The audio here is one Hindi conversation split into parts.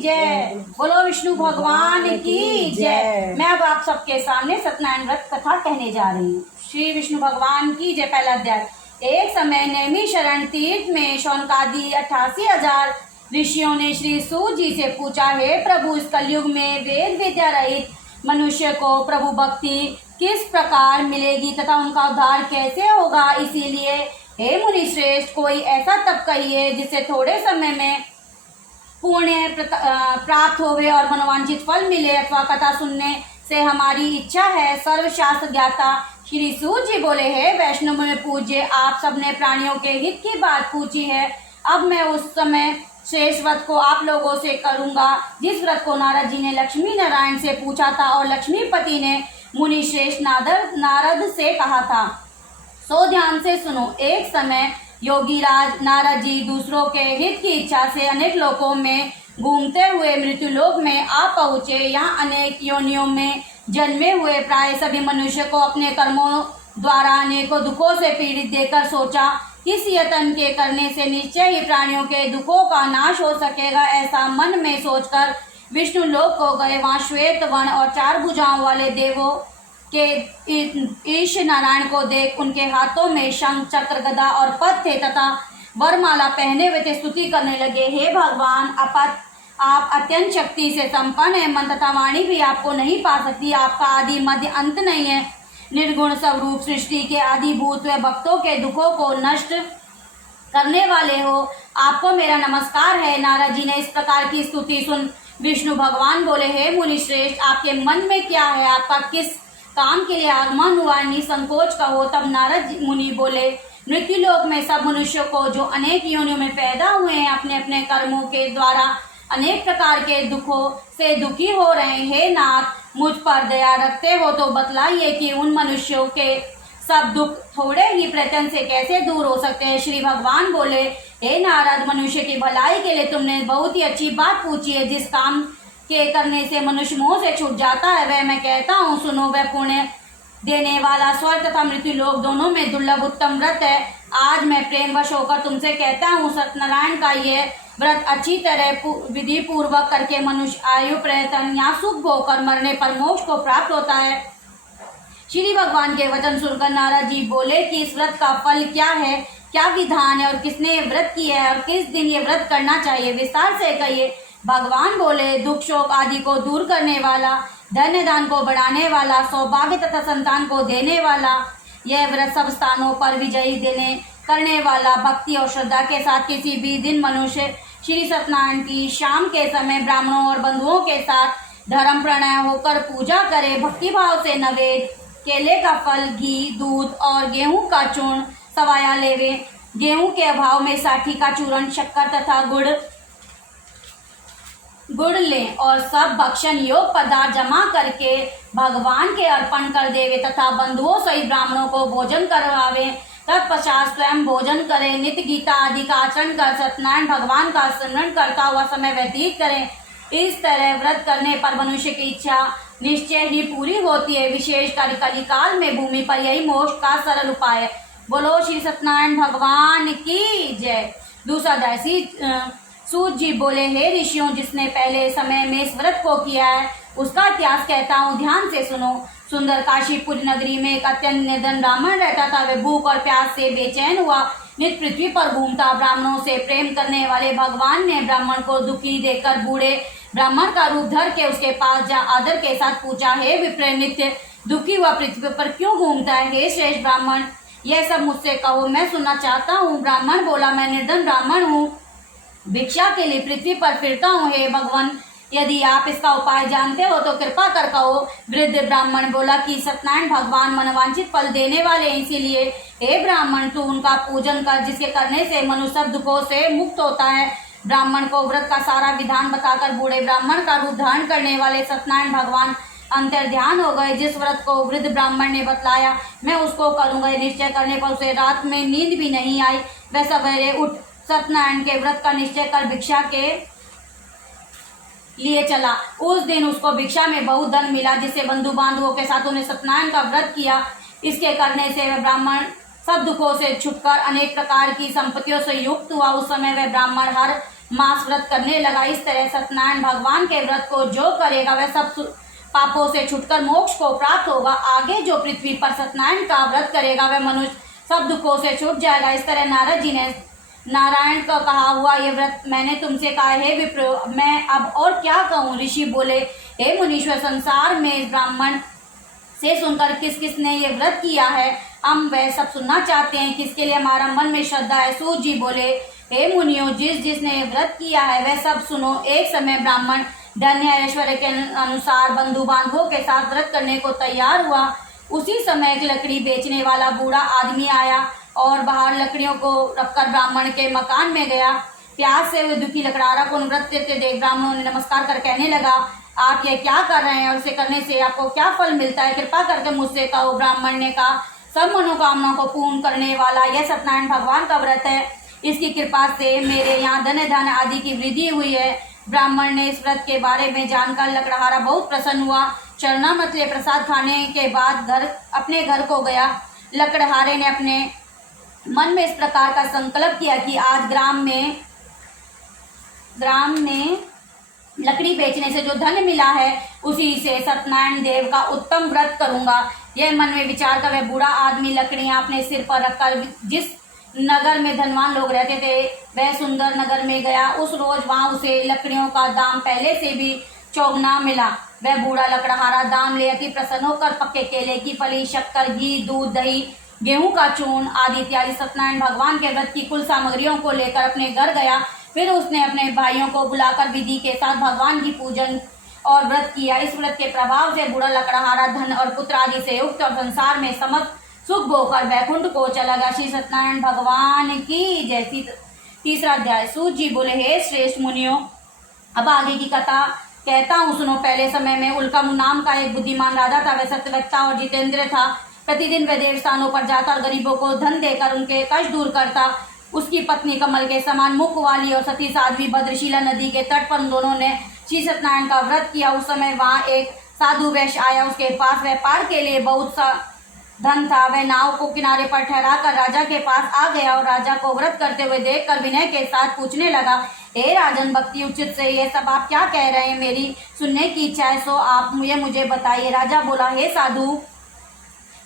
जय। बोलो विष्णु भगवान की जय। मैं अब आप सबके सामने सत्यनारायण व्रत कथा कहने जा रही हूँ। श्री विष्णु भगवान की जय। पहला अध्याय। एक समय नैमिषारण्य तीर्थ में शौनकादि 88,000 ऋषियों ने श्री सूत जी से पूछा, हे प्रभु, इस कलयुग में वेद विद्या रहित मनुष्य को प्रभु भक्ति किस प्रकार मिलेगी तथा उनका उद्धार कैसे होगा? इसीलिए हे मुनि श्रेष्ठ, कोई ऐसा तप कहिए जिससे थोड़े समय में पुण्य प्राप्त होवे और मनोवांछित फल मिले। अथवा कथा सुनने से हमारी इच्छा है। सर्वशास्त्र ज्ञाता श्री सूत जी बोले, हे वैष्णव में पूज्य, आप सबने प्राणियों के हित की बात पूछी है। अब मैं उस समय शेष व्रत को आप लोगों से करूंगा जिस व्रत को नारद जी ने लक्ष्मी नारायण से पूछा था और लक्ष्मीपति ने मुनि श्रेष्ठ नारद से कहा था। सो ध्यान से सुनो। एक समय योगीराज नारद जी दूसरों के हित की इच्छा से अनेक लोकों में घूमते हुए मृत्युलोक में आ पहुँचे। यहाँ अनेक योनियों में जन्मे हुए प्राय सभी मनुष्य को अपने कर्मों द्वारा अनेकों दुखों से पीड़ित देखकर सोचा, किस यत्न के करने से निश्चय ही प्राणियों के दुखों का नाश हो सकेगा। ऐसा मन में सोचकर विष्णु लोक को गए। वहाँ श्वेत वर्ण और 4 भुजाओं वाले देवों के ईश नारायण को देख उनके हाथों में शंख, चक्र, गदा और पद थे तथा वरमाला पहने हुए थे। स्तुति करने लगे, हे भगवान, आप अत्यंत शक्ति से संपन्न है। मन तथा वाणी भी आपको नहीं पा सकती। आपका आदि मध्य अंत नहीं है। निर्गुण स्वरूप सृष्टि के आदिभूत व भक्तों के दुखों को नष्ट करने वाले हो। आपको मेरा नमस्कार है। नारद जी ने इस प्रकार की स्तुति सुन विष्णु भगवान बोले, हे मुनि श्रेष्ठ, आपके मन में क्या है? आपका किस काम के लिए आगमन हुआ? निसंकोच कहो। तब नारद मुनि बोले, मृत्युलोक में सब मनुष्यों को जो अनेक योनियों में पैदा हुए हैं, अपने अपने कर्मों के द्वारा अनेक प्रकार के दुखों से दुखी हो रहे हैं। हे नाथ, मुझ पर दया रखते हो तो बतलाइए कि उन मनुष्यों के सब दुख थोड़े ही प्रयत्न से कैसे दूर हो सकते हैं। श्री भगवान बोले, हे नारद, मनुष्य की भलाई के लिए तुमने बहुत ही अच्छी बात पूछी है। जिस काम के करने से मनुष्य मोह से छूट जाता है वह मैं कहता हूँ, सुनो। वह पुण्य देने वाला स्वर्ग तथा मृत्यु लोक दोनों में दुर्लभ उत्तम व्रत है। आज मैं प्रेम वश होकर तुमसे कहता हूँ, सत्यनारायण का यह व्रत अच्छी तरह विधि पूर्वक करके मनुष्य आयु प्रयत्न या सुख भोग कर मरने पर मोक्ष को प्राप्त होता है। श्री भगवान के वचन सुनकर नारद जी बोले कि इस व्रत का फल क्या है, क्या विधान है और किसने ये व्रत किया है और किस दिन ये व्रत करना चाहिए, विस्तार से कहिए। भगवान बोले, दुख शोक आदि को दूर करने वाला, धन्य दान को बढ़ाने वाला, सौभाग्य तथा संतान को देने वाला, यह व्रत सब स्थानों पर विजयी देने करने वाला, भक्ति और श्रद्धा के साथ किसी भी दिन मनुष्य श्री सत्यनारायण की शाम के समय ब्राह्मणों और बंधुओं के साथ धर्म प्रणय होकर पूजा करे। भक्ति भाव से नवेद, केले का फल, घी, दूध और गेहूं का चूर्ण सवाया लेवे। गेहूं के अभाव में साठी का चूर्ण, शक्कर तथा गुड़ लें और सब भक्षण योग पदार्थ जमा करके भगवान के अर्पण कर देवे तथा बंधुओं सहित ब्राह्मणों को भोजन करवावे। तत्पश्चात स्वयं भोजन करें। नित्य गीता आदि का आचरण कर सत्यनारायण भगवान का स्मरण करता हुआ समय व्यतीत करें। इस तरह व्रत करने पर मनुष्य की इच्छा निश्चय ही पूरी होती है। विशेषकर कलिकाल में भूमि पर यही मोक्ष का सरल उपाय है। बोलो श्री सत्यनारायण भगवान की जय। दूसरा अध्याय। सूत जी बोले, हे ऋषियों, जिसने पहले समय में इस व्रत को किया है उसका इतिहास कहता हूँ, ध्यान से सुनो। सुंदर काशीपुर नगरी में एक अत्यंत निर्धन ब्राह्मण रहता था। वह भूख और प्यास से बेचैन हुआ नित्य पृथ्वी पर घूमता। ब्राह्मणों से प्रेम करने वाले भगवान ने ब्राह्मण को दुखी देखकर बूढ़े ब्राह्मण का रूप धर के उसके पास जा आदर के साथ पूछा, हे विप्र, नित्य दुखी हुआ पृथ्वी पर क्यों घूमता है? हे श्रेष्ठ ब्राह्मण, यह सब मुझसे कहो, मैं सुनना चाहता हूँ। ब्राह्मण बोला, मैं निर्धन ब्राह्मण हूँ, भिक्षा के लिए पृथ्वी पर फिरता हूँ। हे भगवान, यदि आप इसका उपाय जानते हो तो कृपा कर कहो। वृद्ध ब्राह्मण बोला कि सत्यनारायण भगवान मनवांछित फल देने वाले, इसीलिए हे ब्राह्मण, तू उनका पूजन कर, जिसके करने से मनुष्य सब दुखों से मुक्त होता है। ब्राह्मण को व्रत का सारा विधान बताकर बूढ़े ब्राह्मण का रूप धारण करने वाले सत्यनारायण भगवान अंतर ध्यान हो गए। जिस व्रत को वृद्ध ब्राह्मण ने बतलाया मैं उसको करूंगा। निश्चय करने पर उसे रात में नींद भी नहीं आई। वह सवेरे उठ सत्यनारायण के व्रत का निश्चय कर भिक्षा के लिए चला। उस दिन उसको भिक्षा में बहुत धन मिला, जिससे बंधु बांधवों के साथ उन्हें सत्यनारायण का व्रत किया। इसके करने से वह ब्राह्मण सब दुखों से छुटकर अनेक प्रकार की संपत्तियों से युक्त हुआ। उस समय वह ब्राह्मण हर मास व्रत करने लगा। इस तरह सत्यनारायण भगवान के व्रत को जो करेगा वह सब पापों से छुटकर मोक्ष को प्राप्त होगा। आगे जो पृथ्वी पर सत्यनारायण का व्रत करेगा वह मनुष्य सब दुखों से छूट जाएगा। इस तरह नारद जी ने नारायण का कहा हुआ ये व्रत मैंने तुमसे कहा है विप्र, मैं अब और क्या कहूँ। ऋषि बोले, हे मुनीश्वर, संसार में इस ब्राह्मण से सुनकर किस किस ने ये व्रत किया है, हम वह सब सुनना चाहते हैं, किसके लिए हमारा मन में श्रद्धा है। सूत जी बोले, हे मुनियों, जिसने ये व्रत किया है वह सब सुनो। एक समय ब्राह्मण धन्य ऐश्वर्य के अनुसार बंधु बांधवों के साथ व्रत करने को तैयार हुआ। उसी समय एक लकड़ी बेचने वाला बूढ़ा आदमी आया और बाहर लकड़ियों को रखकर ब्राह्मण के मकान में गया। प्यास से हुए दुखी लकड़हारा को व्रत देते देख ब्राह्मणों ने नमस्कार कर कहने लगा, आप ये क्या कर रहे हैं और इसे करने से आपको क्या फल मिलता है, कृपा करके मुझसे कहो। ब्राह्मण ने कहा, सब मनोकामना को पूर्ण करने वाला यह सत्यनारायण भगवान का व्रत है, इसकी कृपा से मेरे यहाँ धन आदि की वृद्धि हुई है। ब्राह्मण ने इस व्रत के बारे में जानकर लकड़हारा बहुत प्रसन्न हुआ। चरणामृत ले प्रसाद खाने के बाद अपने घर को गया। लकड़हारे ने अपने मन में इस प्रकार का संकल्प किया कि आज ग्राम में लकड़ी बेचने से जो धन मिला है उसी से सत्यनारायण देव का उत्तम व्रत करूंगा। यह मन में विचार कर वह बूढ़ा आदमी लकड़ियां अपने सिर पर रखकर जिस नगर में धनवान लोग रहते थे वह सुंदर नगर में गया। उस रोज वहां उसे लकड़ियों का दाम पहले से भी चौगुना मिला। वह बूढ़ा लकड़हारा दाम ले अति प्रसन्न होकर पक्के केले की फली, शक्कर, घी, दूध, दही, गेहूं का चूर्ण आदि इत्यादि सत्यनारायण भगवान के व्रत की कुल सामग्रियों को लेकर अपने घर गया। फिर उसने अपने भाइयों को बुलाकर विधि के साथ भगवान की पूजन और व्रत किया। इस व्रत के प्रभाव से बूढ़ा लकड़हारा धन और पुत्र आदि से युक्त और संसार में समस्त सुख भोगकर वैकुंठ को चला गया। श्री सत्यनारायण भगवान की जय। तीसरा अध्याय। सूत जी बोले, हे श्रेष्ठ मुनियों, अब आगे की कथा कहता हूँ सुनो। पहले समय में उल्का नाम का एक बुद्धिमान राजा था। वह सत्यवक्ता और जितेंद्र था। प्रतिदिन वह देव स्थानों पर जाता और गरीबों को धन देकर उनके कष्ट दूर करता। उसकी पत्नी कमल के समान मुख वाली और सती साध्वी भद्रशिला नदी के तट पर दोनों ने श्री सत्यनारायण का व्रत किया। उस समय वहां एक साधु वैश्य आया। उसके पास व्यापार के लिए बहुत सा धन था। वह नाव को किनारे पर ठहरा कर राजा के पास आ गया और राजा को व्रत करते हुए देखकर विनय के साथ पूछने लगा, हे राजन, भक्ति उचित से ये सब आप क्या कह रहे हैं? मेरी सुनने की इच्छा है, सो आप मुझे बताइए। राजा बोला, हे साधु,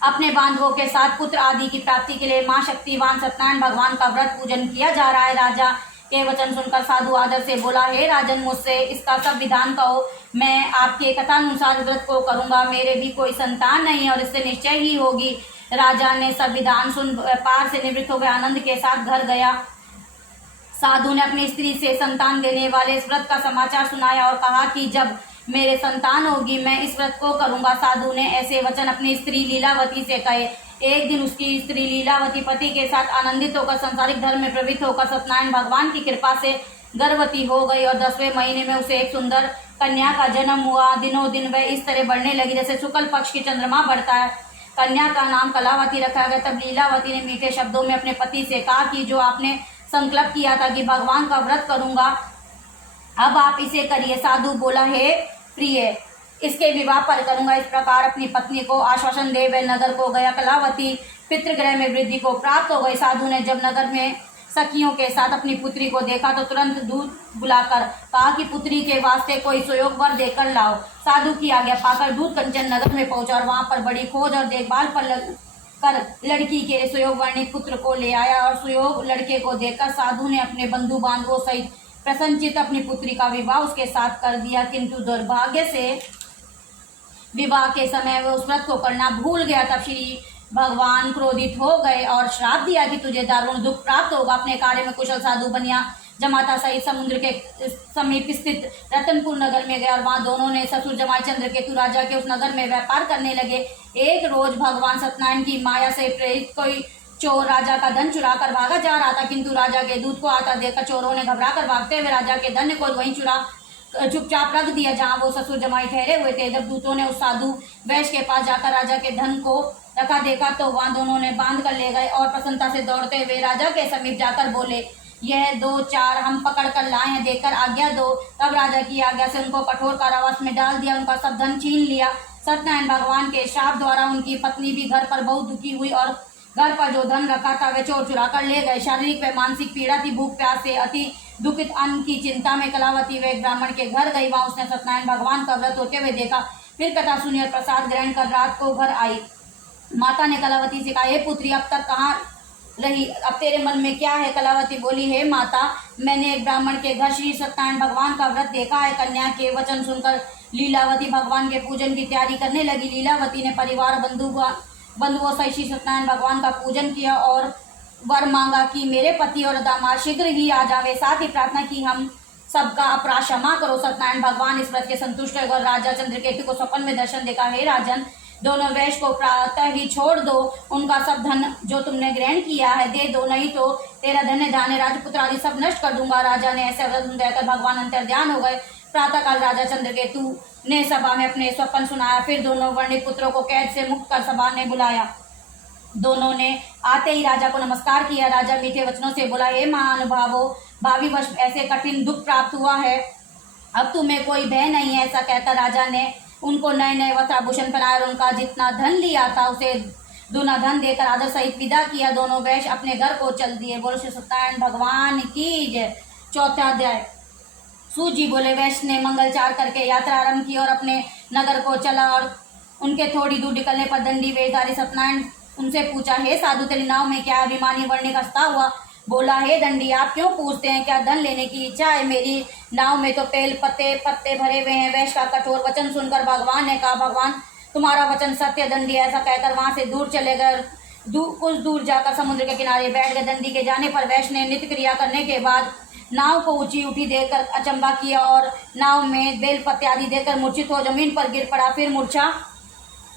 अपने बांधवों के साथ पुत्र आदि की प्राप्ति के लिए मां शक्तिवान सत्यनारायण भगवान का व्रत पूजन किया जा रहा है। राजा के वचन सुनकर साधु आदर से बोला, हे राजन, मुझसे इसका सब विधान कहो, मैं आपके कथानुसार व्रत को करूंगा। मेरे भी कोई संतान नहीं और इससे निश्चय ही होगी। राजा ने सब विधान सुन व्यापार से निवृत्त होकर आनंद के साथ घर गया। साधु ने अपनी स्त्री से संतान देने वाले इस व्रत का समाचार सुनाया और कहा कि जब मेरे संतान होगी मैं इस व्रत को करूंगा। साधु ने ऐसे वचन अपनी स्त्री लीलावती से कहे। एक दिन उसकी स्त्री लीलावती पति के साथ आनंदित होकर संसारिक धर्म में प्रवृत्त होकर सत्यनारायण भगवान की कृपा से गर्भवती हो गई और 10वें महीने में उसे एक सुंदर कन्या का जन्म हुआ। दिनों दिन वह इस तरह बढ़ने लगी जैसे शुक्ल पक्ष की चंद्रमा बढ़ता है। कन्या का नाम कलावती रखा गया। तब लीलावती ने मीठे शब्दों में अपने पति से कहा कि जो आपने संकल्प किया था कि भगवान का व्रत करूंगा, अब आप इसे करिए। साधु बोला, हे प्रिय, इसके विवाह पर करूंगा। इस प्रकार अपनी पत्नी को आश्वासन दे वह नगर को गया। कलावती पितृगृह में वृद्धि को प्राप्त हो गई। साधु ने जब नगर में सखियों के साथ अपनी पुत्री को देखा तो तुरंत दूध बुलाकर कहा कि पुत्री के वास्ते कोई सुयोग वर देकर लाओ। साधु की आज्ञा पाकर दूध कंचन नगर में पहुंचा और वहां पर बड़ी खोज और देखभाल कर लड़की के सुयोग वर्णित पुत्र को ले आया और सुयोग लड़के को देखकर साधु ने अपने बंधु बांधवों सहित प्रसन्नचित अपनी पुत्री का विवाह उसके साथ कर दिया। किंतु दुर्भाग्य से विवाह के समय वह उस व्रत को करना भूल गया। तब श्री भगवान क्रोधित हो गए और श्राप दिया कि तुझे दारुण दुख प्राप्त होगा। अपने कार्य में कुशल साधु बनिया जमाता सहित समुद्र के समीप स्थित रतनपुर नगर में गया और वहां दोनों ने ससुर जमाई चंद्रकेतु राजा के उस नगर में व्यापार करने लगे। एक रोज भगवान सत्यनारायण की माया से प्रेरित कोई चोर राजा का धन चुरा कर भागा जा रहा था, किंतु राजा के दूत को आता देखकर चोरों ने घबरा कर भागते हुए राजा के धन को वहीं चुपचाप रख दिया जहां वो ससुर जमाई ठहरे हुए थे। जब दूतों ने उस साधु वैश्य के पास जाकर राजा के धन को रखा देखा तो वहां दोनों ने बांध कर ले गए और प्रसन्नता से दौड़ते हुए राजा के समीप जाकर बोले, यह 2-4 हम पकड़ कर लाए हैं, देकर आज्ञा दो। तब राजा की आज्ञा से उनको कठोर कारावास में डाल दिया, उनका सब धन छीन लिया। सत्यनारायण भगवान के शाप द्वारा उनकी पत्नी भी घर पर बहुत दुखी हुई और घर पर जो धन रखा था वह चोर चुरा कर ले गए। शारीरिक व मानसिक पीड़ा थी, भूख प्यास से अति दुखित अन्न की चिंता में कलावती वे ब्राह्मण के घर गई। वहां उसने सत्यनारायण भगवान का व्रत होते हुए देखा। फिर कथा सुनी और प्रसाद ग्रहण कर रात को घर आई। माता ने कलावती से कहा, हे पुत्री, अब तक कहाँ रही? अब तेरे मन में क्या है? कलावती बोली, हे माता, मैंने एक ब्राह्मण के घर श्री सत्यनारायण भगवान का व्रत देखा है। कन्या के वचन सुनकर लीलावती भगवान के पूजन की तैयारी करने लगी। लीलावती ने परिवार बंधुओं सहित श्री सत्यनारायण भगवान का पूजन किया और वर मांगा कि मेरे पति और दामाद शीघ्र ही आ जावे। साथ ही प्रार्थना की, हम सबका अपराध क्षमा करो। सत्यनारायण भगवान इस व्रत के संतुष्ट होकर राजा चंद्रकेतु को स्वप्न में दर्शन देखा। हे राजन, दोनों वैश्य को प्रातः ही छोड़ दो। उनका सब धन जो तुमने ग्रहण किया है दे दो, नहीं तो तेरा धन्य धान्य राजपुत्र आदि सब नष्ट कर दूंगा। राजा ने ऐसे वचन कहकर भगवान अंतर्ध्यान हो गए। प्रातःकाल राजा चंद्रकेतु ने सभा में अपने स्वप्न सुनाया। फिर दोनों वर्णित पुत्रों को कैद से मुक्त कर सभा ने बुलाया। दोनों ने आते ही राजा को नमस्कार किया। राजा मीठे वचनों से बोला, हे महानुभावो, भावी वर्ष ऐसे कठिन दुख प्राप्त हुआ है, अब तुम्हें कोई भय नहीं है। ऐसा कहकर राजा ने उनको नए नए वस्त्र आभूषण पहनाए और उनका जितना धन लिया था उसे दूना धन देकर आदर सहित विदा किया। दोनों वैश्य अपने घर को चल दिए। बोलो श्री सत्यनारायण भगवान की जय। चौथा अध्याय। सूत जी बोले, वैश्य ने मंगलचार करके यात्रा आरंभ की और अपने नगर को चला। और उनके थोड़ी दूर निकलने पर दंडी वेशधारी सत्यनारायण उनसे पूछा, हे साधु, तेरी नाव में क्या अभिमानी वर्णिक हंसता हुआ बोला, हे दंडी, आप क्यों पूछते हैं? क्या धन लेने की इच्छा है? मेरी नाव में तो पेल पत्ते पत्ते भरे हुए हैं। वैश्य का कठोर वचन सुनकर भगवान ने कहा, भगवान तुम्हारा वचन सत्य। दंडी ऐसा कहकर वहां से दूर चले गए। कुछ दूर जाकर समुद्र के किनारे बैठ गए। दंडी के जाने पर वैश्य ने नित्य क्रिया करने के बाद नाव को ऊंची उठी देकर अचंबा किया और नाव में बेल पत्ते आदि देकर मूर्छित हो जमीन पर गिर पड़ा। फिर मूर्छा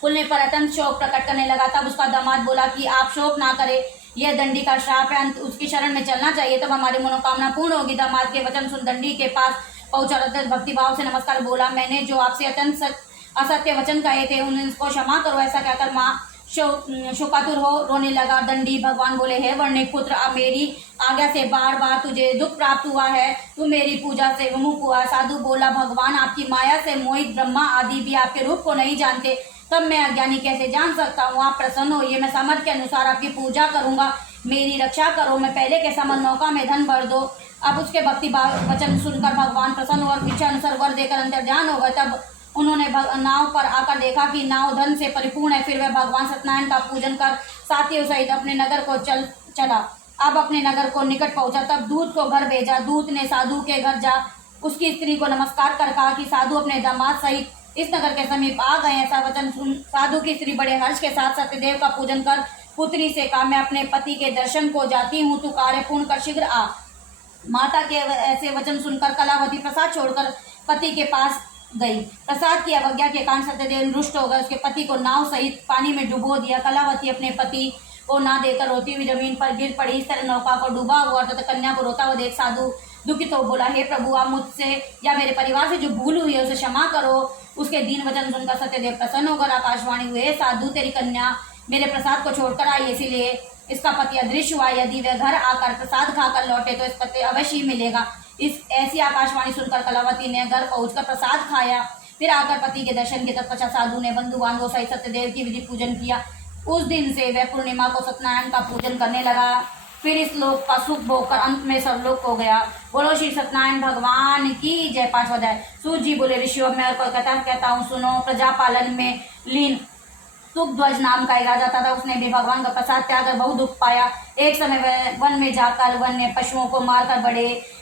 खुलने पर अत्यंत शोक प्रकट करने लगा। तब उसका दामाद बोला कि आप शोक ना करे, यह दंडी का श्राप है, उसकी शरण में चलना चाहिए, तब हमारी मनोकामना पूर्ण होगी। दामाद के वचन सुन दंडी के पास पहुंचा अत्यंत भक्तिभाव से नमस्कार बोला, मैंने जो आपसे अत्यंत असत्य वचन कहे थे उनको क्षमा करो। ऐसा कहकर माँ शोकातुर हो रोने लगा। दंडी भगवान बोले, हे वर्णिक पुत्र, अब मेरी आज्ञा से बार बार तुझे दुख प्राप्त हुआ है, तू मेरी पूजा से विमुख हुआ। साधु बोला, भगवान आपकी माया से मोहित ब्रह्मा आदि भी आपके रूप को नहीं जानते, तब मैं अज्ञानी कैसे जान सकता हूँ? आप प्रसन्न होइए, मैं सामर्थ्य के अनुसार आपकी पूजा करूंगा, मेरी रक्षा करो, मैं पहले के समान नौका में धन भर दो। अब उसके भक्ति वचन सुनकर भगवान प्रसन्न और इच्छा अनुसार वर देकर अंतर्ध्यान हो गए। तब उन्होंने नाव पर आकर देखा कि नाव धन से परिपूर्ण है। फिर वह भगवान सत्यनारायण का पूजन कर साथियों सहित अपने नगर को चला। अब अपने नगर को निकट पहुंचा। तब दूत को घर भेजा। दूत ने साधु के घर जा उसकी स्त्री को नमस्कार कर कहा कि साधु अपने दामाद सहित इस नगर के समीप आ गए। ऐसा वचन सुन साधु की स्त्री बड़े हर्ष के साथ सत्यदेव का पूजन कर पुत्री से कहा, मैं अपने पति के दर्शन को जाती हूँ, तू कार्य पूर्ण कर शीघ्र आ। माता के ऐसे वचन सुनकर कलावती प्रसाद छोड़कर पति के पास गई। प्रसाद की अवज्ञा के कारण सत्यदेव रुष्ट हो गए। उसके पति को नाव सहित पानी में डुबो दिया। कलावती अपने पति को ना देकर रोती हुई जमीन पर गिर पड़ी। इस तरह नौका को डूबा हुआ तथा कन्या को रोता हुआ देख साधु दुखित हो बोला, हे प्रभु, आप मुझसे या मेरे परिवार से जो भूल हुई है उसे क्षमा करो। उसके दीन वचन सुनकर सत्यदेव प्रसन्न होकर आकाशवाणी हुए, साधु, तेरी कन्या मेरे प्रसाद को छोड़कर आई, इसीलिए इसका पति अदृश्य हुआ। यदि वह घर आकर प्रसाद खाकर लौटे तो इस पति अवश्य ही मिलेगा। इस ऐसी आकाशवाणी सुनकर कलावती ने घर पहुंचकर प्रसाद खाया। फिर आकर पति के दर्शन के तत्पश्चात साधु ने बंधु बांधवों सहित सत्यदेव की विधि पूजन किया। उस दिन से वह पूर्णिमा को सत्यनारायण का पूजन करने लगा। फिर इस लोक का सुख भोग कर अंत में सर्वलोक हो गया। बोलो श्री सत्यनारायण भगवान की जय। 5वां अध्याय। सूत जी बोले, ऋषियों में और कथा कहता हूँ सुनो। प्रजा पालन में लीन सुखध्वज नाम का एक राजा था। उसने भी भगवान का प्रसाद त्याग कर बहुत दुख पाया। एक समय वह वन में जाकर वन्य पशुओं को मारकर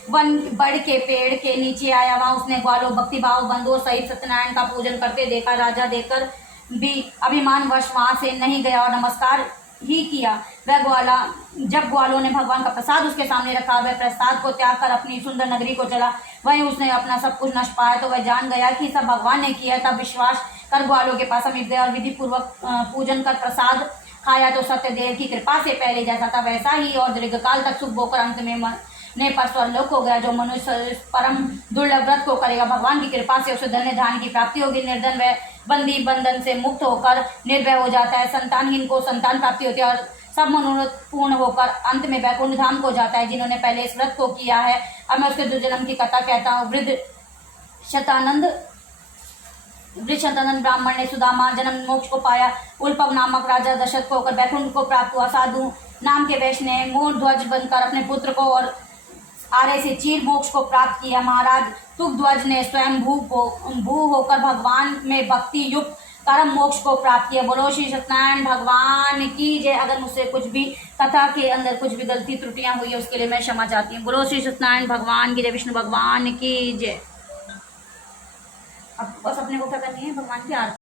बड़ के पेड़ के नीचे आया। वहां उसने ग्वालों भक्तिभाव बंधुओं सहित सत्यनारायण का पूजन करते देखा। राजा देखकर भी अभिमान वश वहां से नहीं गया और नमस्कार ही किया। जब ग्वालों ने भगवान का प्रसाद उसके सामने रखा, वह प्रसाद को त्याग कर अपनी सुंदर नगरी को चला। वहीं उसने अपना सब कुछ नष्ट पाया तो वह जान गया कि सब भगवान ने किया। तब विश्वास कर ग्वालों के पास समीप गया और विधि पूर्वक पूजन कर प्रसाद खाया तो सत्यदेव की कृपा से पहले जैसा था वैसा ही और दीर्घकाल तक सुख भोग कर अंत में मरने पर स्वर्गलोक हो गया। जो मनुष्य परम दुर्लभ व्रत को करेगा, भगवान की कृपा से उसे धन्य धान्य की प्राप्ति होगी। निर्धन वह बंदी बंधन से मुक्त होकर निर्भय हो जाता है। संतानहीन को संतान प्राप्ति होती है और सब मनोरथ पूर्ण होकर अंत में वैकुंठ धाम को जाता है। जिन्होंने पहले इस व्रत को किया है, अब मैं उसके दुर्जन्म की कथा कहता हूँ। वृद्ध शतानंद ब्राह्मण ने सुदामा जन्म मोक्ष को पाया। उल्पव नामक राजा दशरथ को होकर वैकुंठ को प्राप्त हुआ। साधु नाम के वैश्य ने मोर ध्वज बनकर अपने पुत्र को और आरे से चीर मोक्ष को प्राप्त किया। महाराज तुगध्वज ने स्वयं भू होकर भगवान में भक्ति युक्त कर्म मोक्ष को प्राप्त किया। बोलो श्री सत्यनारायण भगवान की जय। अगर मुझसे कुछ भी कथा के अंदर कुछ भी गलती त्रुटियां हुई है उसके लिए मैं क्षमा चाहती हूँ। बोलो श्री सत्यनारायण भगवान की जय, विष्णु भगवान की जय। अब बस अपने को क्या करनी है, भगवान की आरती।